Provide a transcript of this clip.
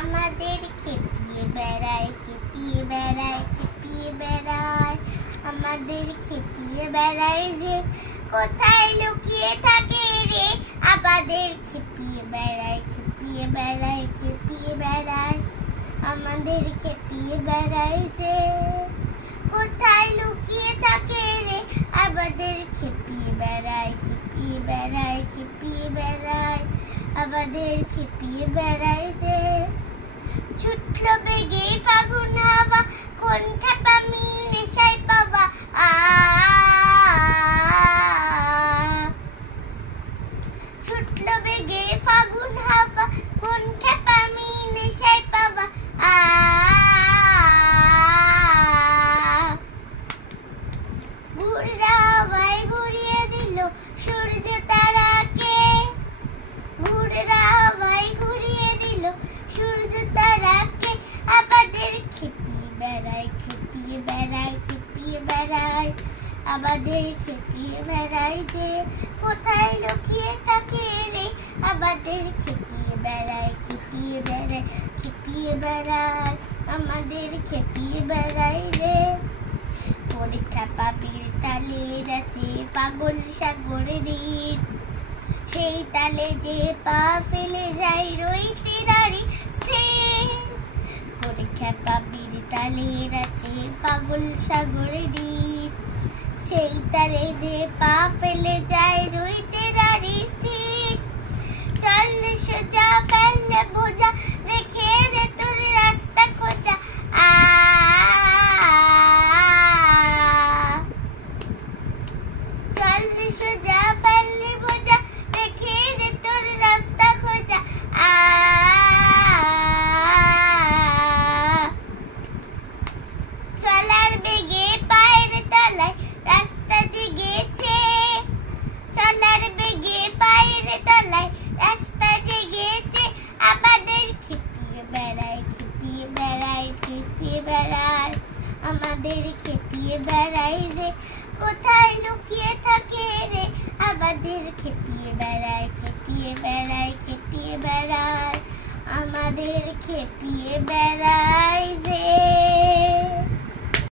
আমাদের খেপিয়ে বেড়ায় খেপিয়ে বেড়ায় খেপিয়ে বেড়ায় আমাদের খেপিয়ে বেড়ায় যে কোথায় লুকিয়ে থাকে রে আমাদের খেপিয়ে বেড়ায় খেপিয়ে বেড়ায় খেপিয়ে বেড়ায় আমাদের খেপিয়ে বেড়ায় যে কোথায় লুকিয়ে থাকে রে আমাদের খেপিয়ে বেড়ায় খেপিয়ে বেড়ায় খেপিয়ে বেড়ায় আমাদের খেপিয়ে বেড়ায় যে ছুটলো বেগে ফাগুন হাওয়া কোন খেপামি নেশায় পাওয়া ছুটলো বেগে ফাগুন হাওয়া কোন খেপামি নেশায় পাওয়া ঘুররা হাওয়ায় ঘুরিয়ে দিল সূর্য তারাকে ঘুররা হাওয়ায় ঘুরিয়ে দিল সূর্য তারাকে আমাদের খেপিয়ে বেড়ায় খেপিয়ে বেড়ায় খেপিয়ে বেড়ায় আমাদের খেপিয়ে বেড়ায় যে কোথায় লুকিয়ে থাকে রে আমাদের খেপিয়ে বেড়ায় খেপিয়ে বেড়ায় খেপিয়ে বেড়ায় আমাদের খেপিয়ে বেড়ায় রে পরীক্ষা পাপির তালে আছে পাগল সাগরের সেই তালে যে পা ফেলে যায় রইতে নারী স্থির পরীক্ষা পাপির তালে আছে পাগল সাগরের সেই তালে যে পা ফেলে যায় রইতে নারী স্থির চল সোজা ফেললে বোঝা রেখে দে তোর রাস্তা খোঁজা চল সোজা ফেললে বোঝা রেখে দে তোর রাস্তা খোঁজা চলার বেগে পায়ের তলায় রাস্তা জেগেছে চলার বেগে পায়ের তলায় রাস্তা জেগেছে আমাদের খেপিয়ে বেড়ায় খেপিয়ে বেড়ায় খেপিয়ে বেড়ায় আমাদের খেপিয়ে বেড়ায় যে কোথায় লুকিয়ে থাকে রে আমাদের খেপিয়ে বেড়ায় খেপিয়ে বেড়ায় খেপিয়ে বেড়ায় আমাদের খেপিয়ে বেড়ায় যে